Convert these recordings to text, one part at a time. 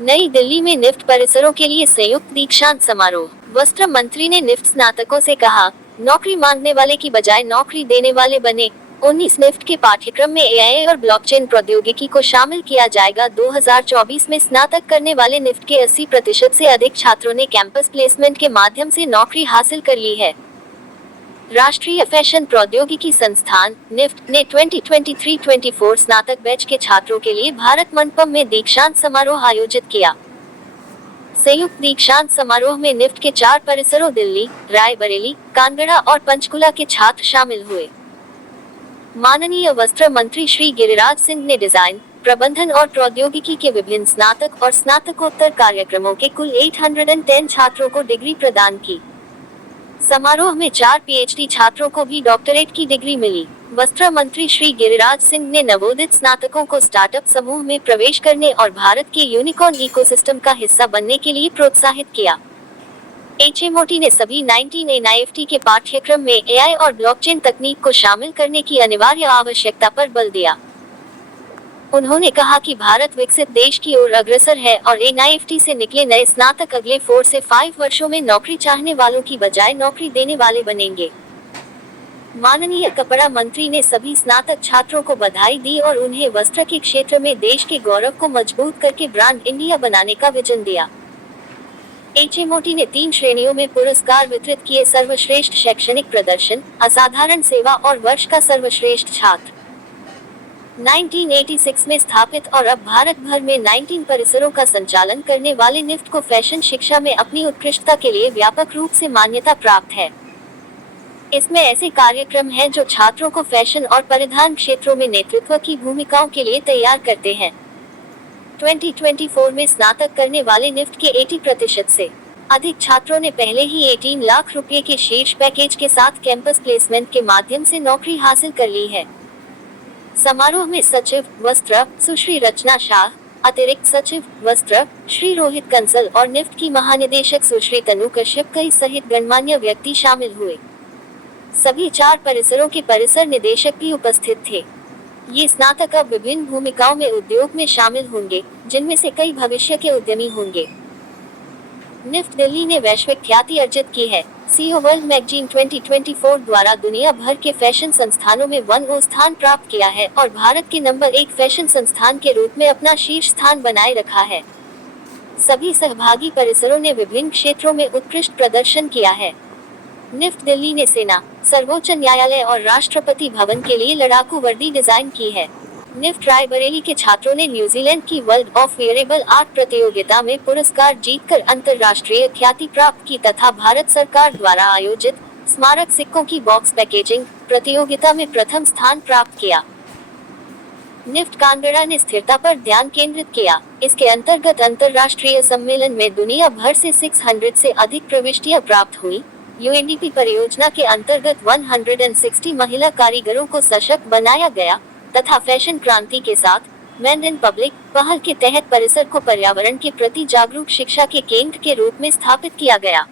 नई दिल्ली में निफ्ट परिसरों के लिए संयुक्त दीक्षांत समारोह। वस्त्र मंत्री ने निफ्ट स्नातकों से कहा, नौकरी मांगने वाले की बजाय नौकरी देने वाले बने। 19 निफ्ट के पाठ्यक्रम में एआई और ब्लॉकचेन प्रौद्योगिकी को शामिल किया जाएगा। 2024 में स्नातक करने वाले निफ्ट के 80% से अधिक छात्रों ने कैंपस प्लेसमेंट के माध्यम से नौकरी हासिल कर ली है। राष्ट्रीय फैशन प्रौद्योगिकी संस्थान निफ्ट ने 2023-24 स्नातक बैच के छात्रों के लिए भारत मंडपम में दीक्षांत समारोह आयोजित किया। संयुक्त दीक्षांत समारोह में निफ्ट के 4 परिसरों दिल्ली, रायबरेली, कानगड़ा और पंचकुला के छात्र शामिल हुए। माननीय वस्त्र मंत्री श्री गिरिराज सिंह ने डिजाइन, प्रबंधन और प्रौद्योगिकी के विभिन्न स्नातक और स्नातकोत्तर कार्यक्रमों के कुल 810 छात्रों को डिग्री प्रदान की। समारोह में 4 पीएचडी छात्रों को भी डॉक्टरेट की डिग्री मिली। वस्त्र मंत्री श्री गिरिराज सिंह ने नवोदित स्नातकों को स्टार्टअप समूह में प्रवेश करने और भारत के यूनिकॉर्न इकोसिस्टम का हिस्सा बनने के लिए प्रोत्साहित किया। एचएमओटी ने सभी 19 एनआईएफटी के पाठ्यक्रम में एआई और ब्लॉकचेन तकनीक को शामिल करने की अनिवार्य आवश्यकता पर बल दिया। उन्होंने कहा कि भारत विकसित देश की ओर अग्रसर है और एनआईएफटी से निकले नए स्नातक अगले 4 से 5 वर्षों में नौकरी चाहने वालों की बजाय नौकरी देने वाले बनेंगे। माननीय कपड़ा मंत्री ने सभी स्नातक छात्रों को बधाई दी और उन्हें वस्त्र के क्षेत्र में देश के गौरव को मजबूत करके ब्रांड इंडिया बनाने का विजन दिया। एचएमओटी ने 3 श्रेणियों में पुरस्कार वितरित किए, सर्वश्रेष्ठ शैक्षणिक प्रदर्शन, असाधारण सेवा और वर्ष का सर्वश्रेष्ठ छात्र। 1986 में स्थापित और अब भारत भर में 19 परिसरों का संचालन करने वाले निफ्ट को फैशन शिक्षा में अपनी उत्कृष्टता के लिए व्यापक रूप से मान्यता प्राप्त है। इसमें ऐसे कार्यक्रम हैं जो छात्रों को फैशन और परिधान क्षेत्रों में नेतृत्व की भूमिकाओं के लिए तैयार करते हैं। 2024 में स्नातक करने वाले निफ्ट के 80% से अधिक छात्रों ने पहले ही 18 लाख रुपए के शीर्ष पैकेज के साथ कैंपस प्लेसमेंट के माध्यम से नौकरी हासिल कर ली है। समारोह में सचिव वस्त्र सुश्री रचना शाह, अतिरिक्त सचिव वस्त्र श्री रोहित कंसल और निफ्ट की महानिदेशक सुश्री तनु कश्यप कई सहित गणमान्य व्यक्ति शामिल हुए। सभी 4 परिसरों के परिसर निदेशक भी उपस्थित थे। ये स्नातक अब विभिन्न भूमिकाओं में उद्योग में शामिल होंगे, जिनमें से कई भविष्य के उद्यमी होंगे। निफ्ट दिल्ली ने वैश्विक ख्याति अर्जित की है। सीओ वर्ल्ड मैगजीन 2024 द्वारा दुनिया भर के फैशन संस्थानों में 1 स्थान प्राप्त किया है और भारत के नंबर 1 फैशन संस्थान के रूप में अपना शीर्ष स्थान बनाए रखा है। सभी सहभागी परिसरों ने विभिन्न क्षेत्रों में उत्कृष्ट प्रदर्शन किया है। निफ्ट दिल्ली ने सेना, सर्वोच्च न्यायालय और राष्ट्रपति भवन के लिए लड़ाकू वर्दी डिजाइन की है। निफ्ट रायबरेली के छात्रों ने न्यूजीलैंड की वर्ल्ड ऑफ वेयरेबल आर्ट प्रतियोगिता में पुरस्कार जीतकर अंतर्राष्ट्रीय ख्याति प्राप्त की तथा भारत सरकार द्वारा आयोजित स्मारक सिक्कों की बॉक्स पैकेजिंग प्रतियोगिता में प्रथम स्थान प्राप्त किया। निफ्ट कानगड़ा ने स्थिरता पर ध्यान केंद्रित किया। इसके अंतर्गत अंतर्राष्ट्रीय सम्मेलन में दुनिया भर से 600 से अधिक प्रविष्टियां प्राप्त हुई। यूएनडीपी परियोजना के अंतर्गत 160 महिला कारीगरों को सशक्त बनाया गया तथा फैशन क्रांति के साथ मेड इन पब्लिक पहल के तहत परिसर को पर्यावरण के प्रति जागरूक शिक्षा के केंद्र के रूप में स्थापित किया गया।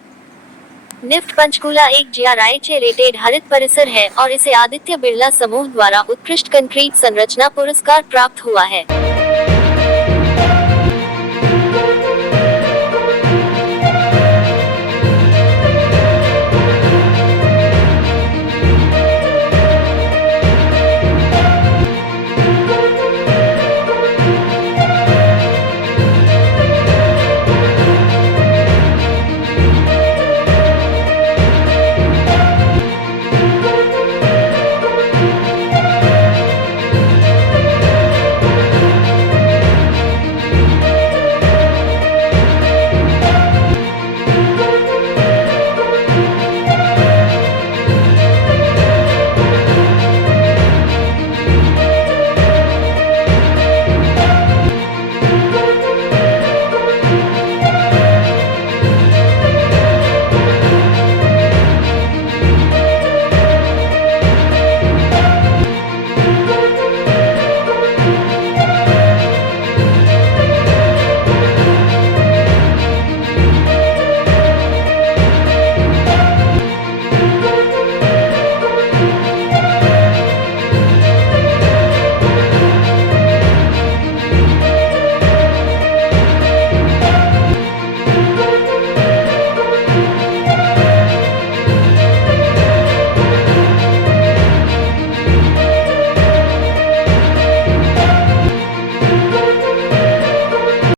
निफ्ट पंचकुला एक जीआरआई रेटेड हरित परिसर है और इसे आदित्य बिरला समूह द्वारा उत्कृष्ट कंक्रीट संरचना पुरस्कार प्राप्त हुआ है।